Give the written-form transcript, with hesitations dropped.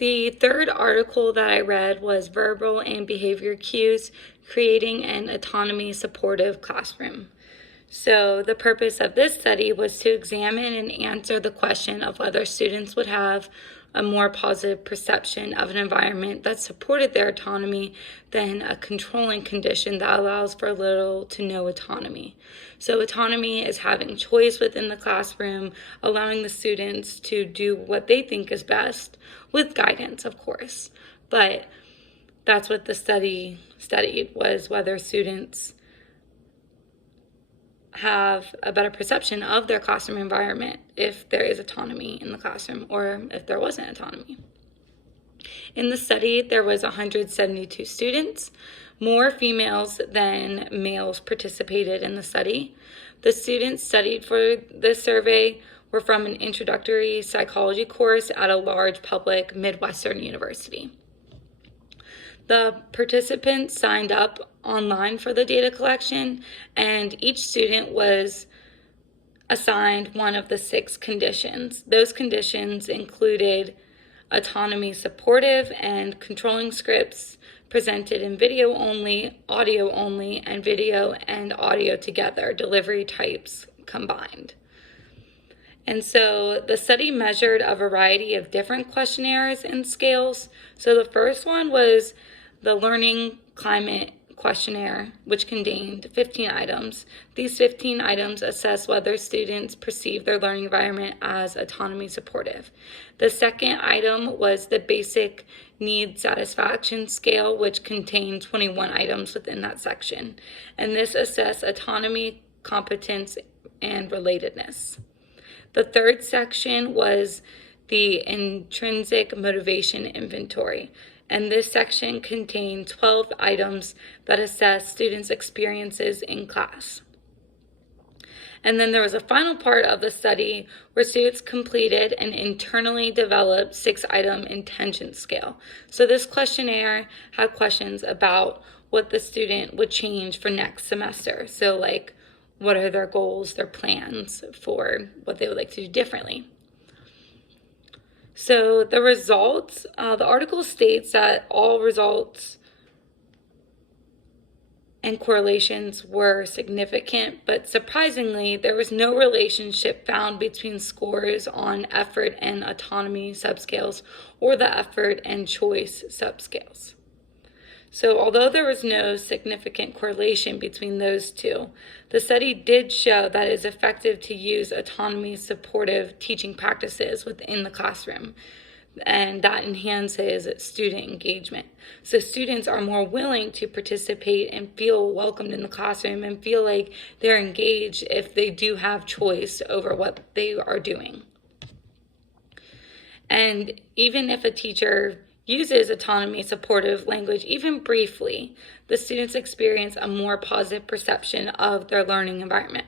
The third article that I read was Verbal and Behavior Cues, Creating an Autonomy Supportive Classroom. So the purpose of this study was to examine and answer the question of whether students would have a more positive perception of an environment that supported their autonomy than a controlling condition that allows for little to no autonomy. So autonomy is having choice within the classroom, allowing the students to do what they think is best, with guidance, of course. But that's what the study studied, was whether students have a better perception of their classroom environment if there is autonomy in the classroom or if there wasn't autonomy. In the study, there was 172 students. More females than males participated in the study. The students studied for this survey were from an introductory psychology course at a large public Midwestern university. The participants signed up online for the data collection, and each student was assigned one of the 6 conditions. Those conditions included autonomy supportive and controlling scripts presented in video only, audio only, and video and audio together, delivery types combined. And so the study measured a variety of different questionnaires and scales. So the first one was the Learning Climate Questionnaire, which contained 15 items. These 15 items assess whether students perceive their learning environment as autonomy supportive. The second item was the Basic Need Satisfaction Scale, which contained 21 items within that section. And this assessed autonomy, competence, and relatedness. The third section was the Intrinsic Motivation Inventory. And this section contained 12 items that assess students' experiences in class. And then there was a final part of the study where students completed an internally developed 6-item intention scale. So this questionnaire had questions about what the student would change for next semester. So like, what are their goals, their plans for what they would like to do differently. So the results, the article states that all results and correlations were significant, but surprisingly, there was no relationship found between scores on effort and autonomy subscales or the effort and choice subscales. So although there was no significant correlation between those two, the study did show that it is effective to use autonomy supportive teaching practices within the classroom, and that enhances student engagement. So students are more willing to participate and feel welcomed in the classroom and feel like they're engaged if they do have choice over what they are doing. And even if a teacher uses autonomy supportive language, even briefly, the students experience a more positive perception of their learning environment.